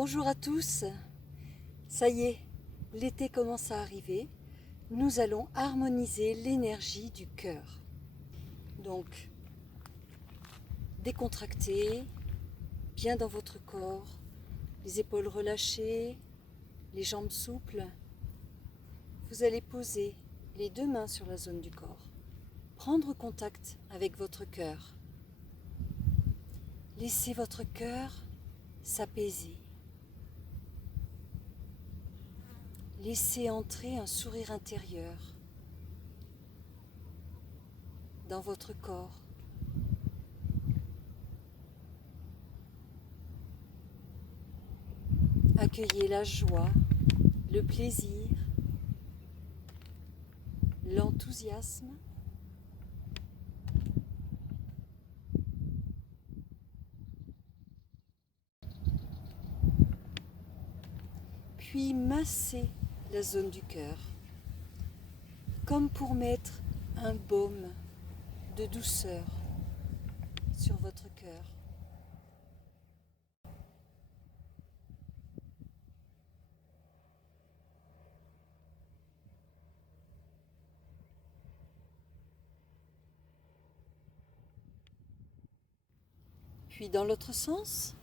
Bonjour à tous, ça y est, l'été commence à arriver. Nous allons harmoniser l'énergie du cœur. Donc, décontractez, bien dans votre corps, les épaules relâchées, les jambes souples. Vous allez poser les deux mains sur la zone du corps, prendre contact avec votre cœur. Laissez votre cœur s'apaiser. Laissez entrer un sourire intérieur dans votre corps. Accueillez la joie, le plaisir, l'enthousiasme. Puis massez la zone du cœur, comme pour mettre un baume de douceur sur votre cœur. Puis dans l'autre sens,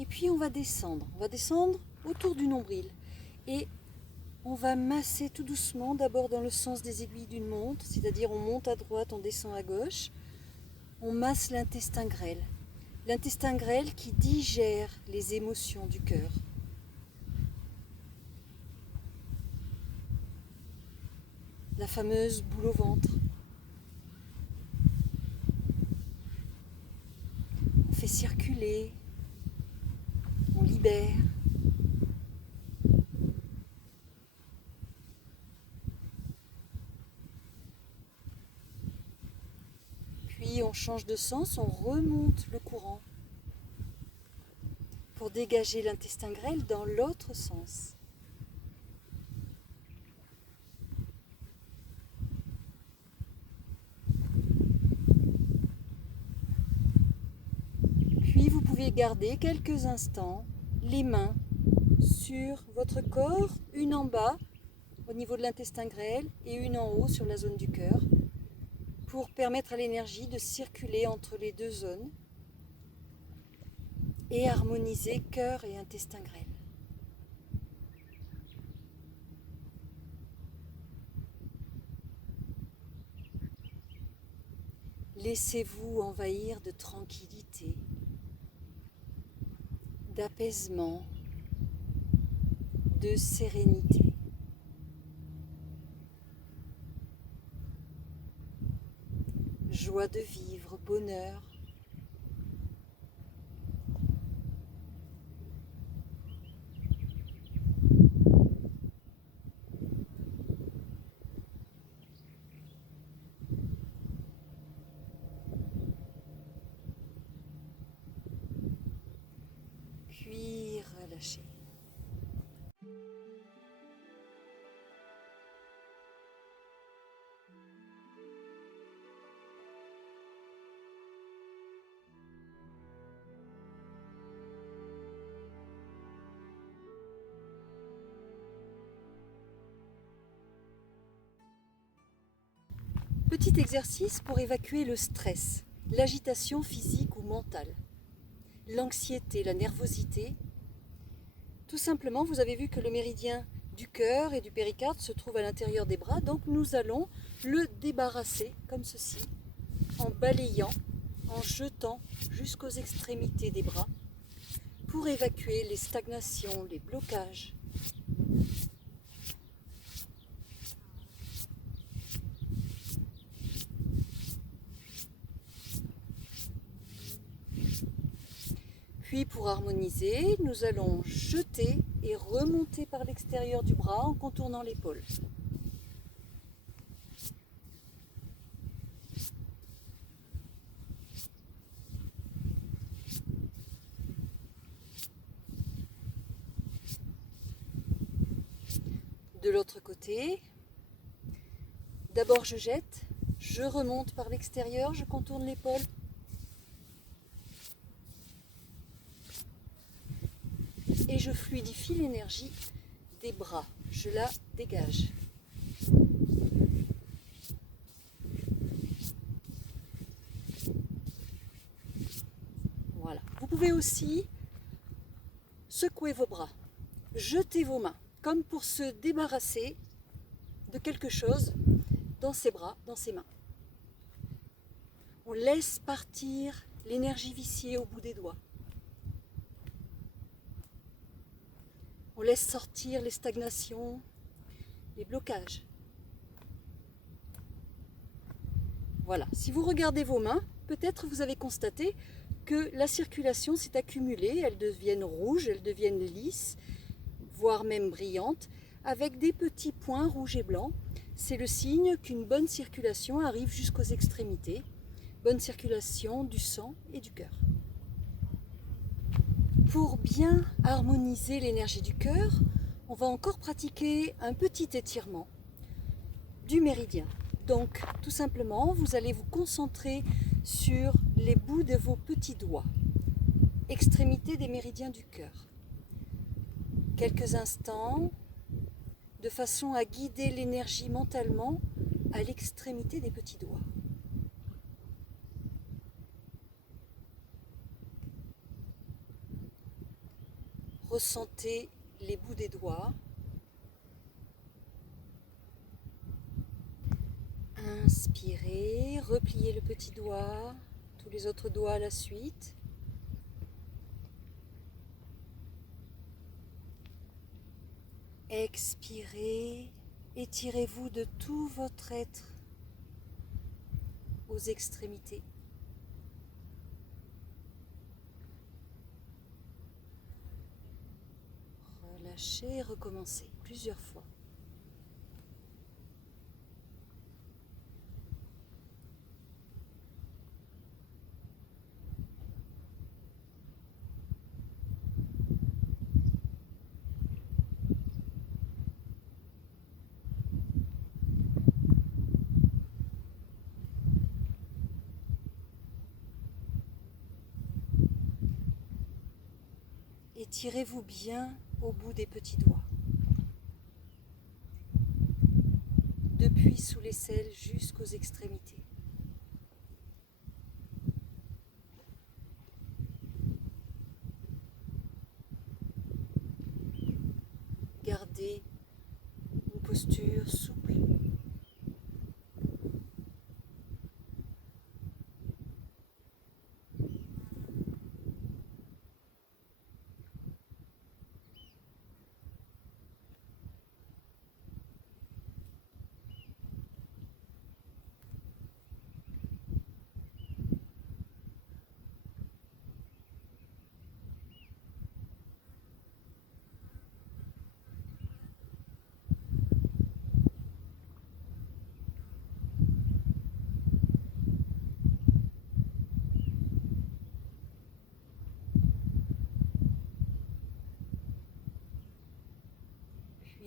et puis on va descendre autour du nombril et on va masser tout doucement, d'abord dans le sens des aiguilles d'une montre, c'est-à-dire on monte à droite, on descend à gauche. On masse l'intestin grêle. L'intestin grêle qui digère les émotions du cœur. La fameuse boule au ventre. On fait circuler, on libère. Puis on change de sens, on remonte le courant pour dégager l'intestin grêle dans l'autre sens. Puis vous pouvez garder quelques instants les mains sur votre corps, une en bas au niveau de l'intestin grêle et une en haut sur la zone du cœur, pour permettre à l'énergie de circuler entre les deux zones et harmoniser cœur et intestin grêle. Laissez-vous envahir de tranquillité, d'apaisement, de sérénité. Joie de vivre, bonheur. Puis relâchez. Petit exercice pour évacuer le stress, l'agitation physique ou mentale, l'anxiété, la nervosité. Tout simplement, vous avez vu que le méridien du cœur et du péricarde se trouve à l'intérieur des bras, donc nous allons le débarrasser comme ceci, en balayant, en jetant jusqu'aux extrémités des bras pour évacuer les stagnations, les blocages. Puis pour harmoniser, nous allons jeter et remonter par l'extérieur du bras en contournant l'épaule. De l'autre côté, d'abord je jette, je remonte par l'extérieur, je contourne l'épaule. Et je fluidifie l'énergie des bras, je la dégage. Voilà. Vous pouvez aussi secouer vos bras, jeter vos mains, comme pour se débarrasser de quelque chose dans ses bras, dans ses mains. On laisse partir l'énergie viciée au bout des doigts. On laisse sortir les stagnations, les blocages. Voilà, si vous regardez vos mains, peut-être vous avez constaté que la circulation s'est accumulée, elles deviennent rouges, elles deviennent lisses, voire même brillantes, avec des petits points rouges et blancs. C'est le signe qu'une bonne circulation arrive jusqu'aux extrémités, bonne circulation du sang et du cœur. Pour bien harmoniser l'énergie du cœur, on va encore pratiquer un petit étirement du méridien. Donc, tout simplement, vous allez vous concentrer sur les bouts de vos petits doigts, extrémité des méridiens du cœur. Quelques instants, de façon à guider l'énergie mentalement à l'extrémité des petits doigts. Ressentez les bouts des doigts. Inspirez, repliez le petit doigt, tous les autres doigts à la suite. Expirez, étirez-vous de tout votre être aux extrémités. Relâchez, recommencez plusieurs fois. Étirez-vous bien au bout des petits doigts. Depuis sous l'aisselle jusqu'aux extrémités. Gardez une posture souple.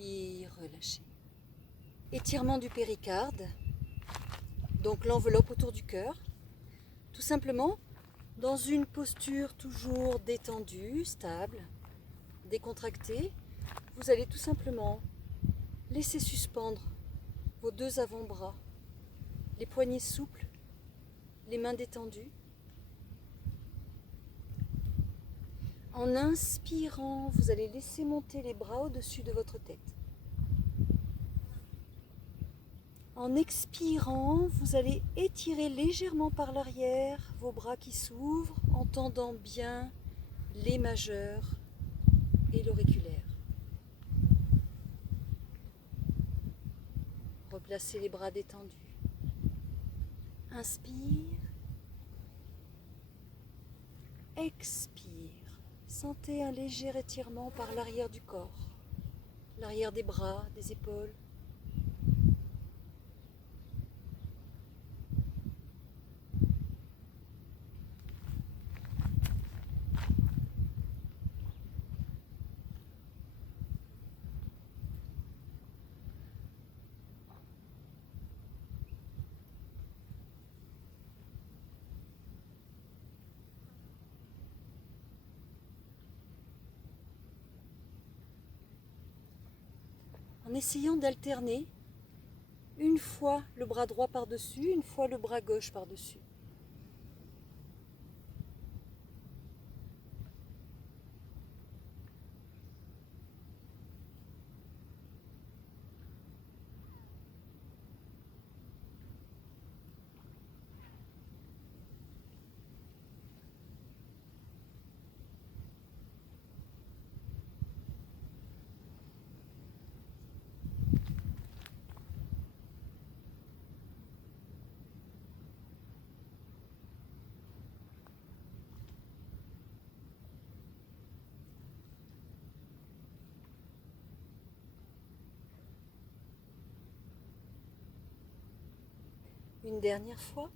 Puis relâchez. Étirement du péricarde, donc l'enveloppe autour du cœur. Tout simplement, dans une posture toujours détendue, stable, décontractée, vous allez tout simplement laisser suspendre vos deux avant-bras, les poignets souples, les mains détendues. En inspirant, vous allez laisser monter les bras au-dessus de votre tête. En expirant, vous allez étirer légèrement par l'arrière vos bras qui s'ouvrent en tendant bien les majeurs et l'auriculaire. Replacez les bras détendus. Inspire. Expire. Sentez un léger étirement par l'arrière du corps, l'arrière des bras, des épaules. en essayant d'alterner une fois le bras droit par-dessus, une fois le bras gauche par-dessus. Une dernière fois.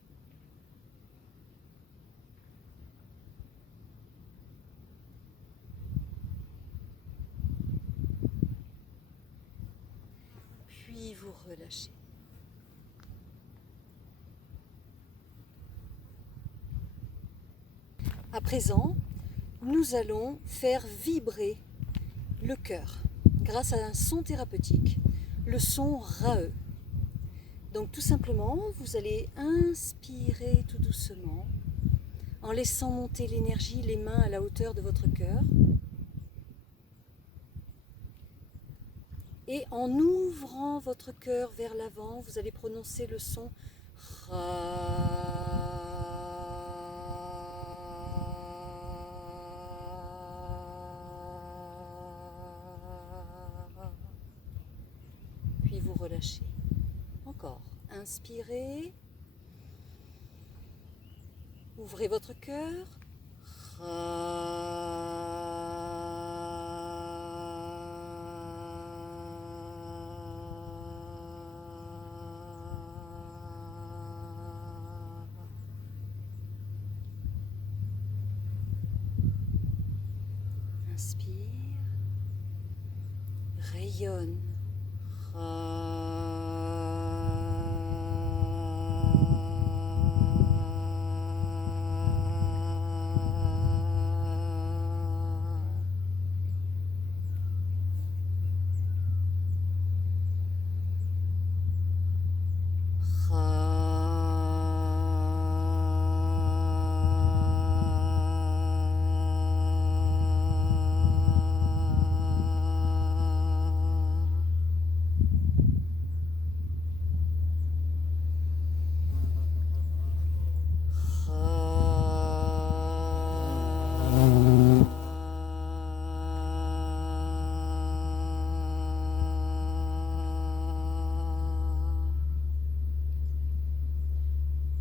Puis vous relâchez. À présent, nous allons faire vibrer le cœur grâce à un son thérapeutique, le son RAE. Donc tout simplement, vous allez inspirer tout doucement en laissant monter l'énergie, les mains à la hauteur de votre cœur. Et en ouvrant votre cœur vers l'avant, vous allez prononcer le son RA. Puis vous relâchez. Encore. Inspirez. Ouvrez votre cœur. Inspire. Rayonne.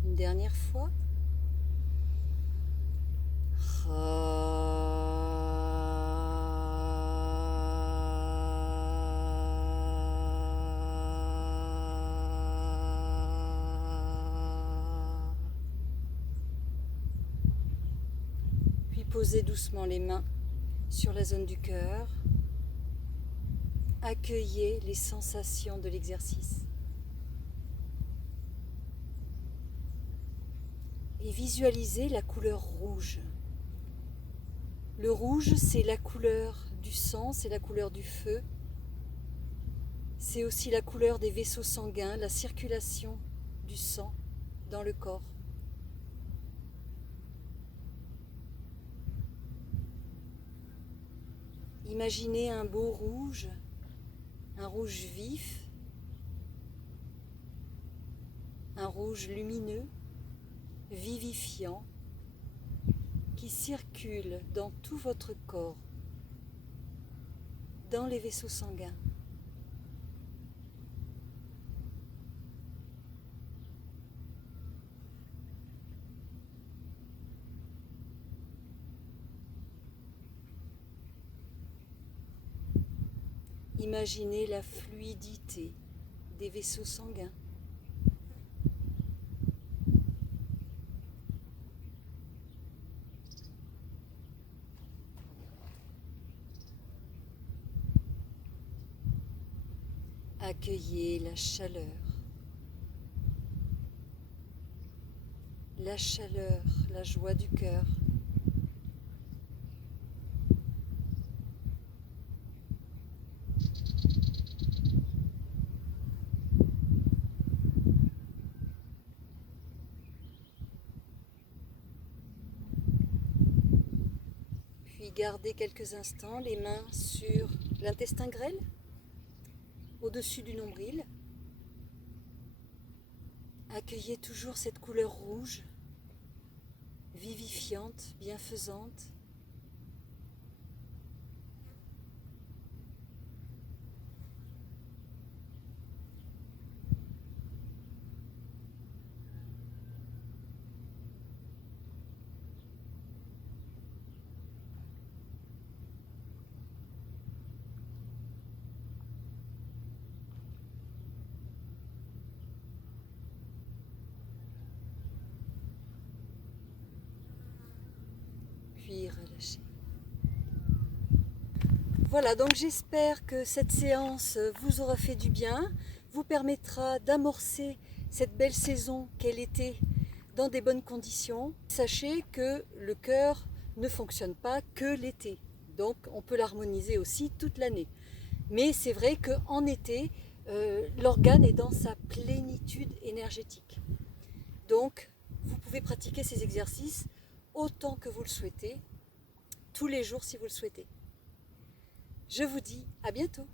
Une dernière fois. Puis posez doucement les mains sur la zone du cœur. Accueillez les sensations de l'exercice. Et visualisez la couleur rouge. Le rouge, c'est la couleur du sang, c'est la couleur du feu. C'est aussi la couleur des vaisseaux sanguins, la circulation du sang dans le corps. Imaginez un beau rouge, un rouge vif, un rouge lumineux, vivifiant, qui circule dans tout votre corps, dans les vaisseaux sanguins. Imaginez la fluidité des vaisseaux sanguins. Accueillez la chaleur, la joie du cœur. gardez quelques instants les mains sur l'intestin grêle, au-dessus du nombril. Accueillez toujours cette couleur rouge, vivifiante, bienfaisante. Puis relâchez. Voilà, donc j'espère que cette séance vous aura fait du bien, vous permettra d'amorcer cette belle saison qu'est l'été dans des bonnes conditions. Sachez que le cœur ne fonctionne pas que l'été, donc on peut l'harmoniser aussi toute l'année. Mais c'est vrai qu'en été, l'organe est dans sa plénitude énergétique. Donc, vous pouvez pratiquer ces exercices autant que vous le souhaitez, tous les jours si vous le souhaitez. Je vous dis à bientôt.